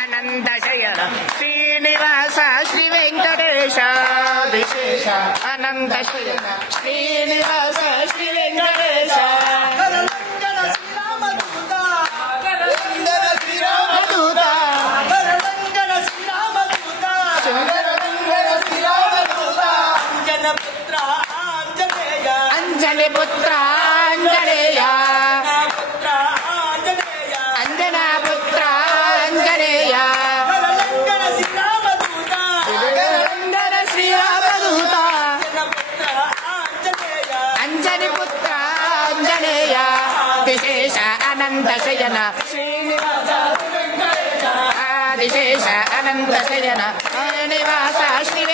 अनंत शयन श्रीनिवास श्री वेंकटेश विशेष अनंत शयन श्रीनिवास श्री वेंकटेश अंजनी पुत्र अंजनेय अंजना पुत्र अंजनेय श्री रामदूत अंजनी पुत्र अंजनेय विशेष अनंत शयन श्रीनिवास विशेष अनंत शयन श्रीनिवास श्री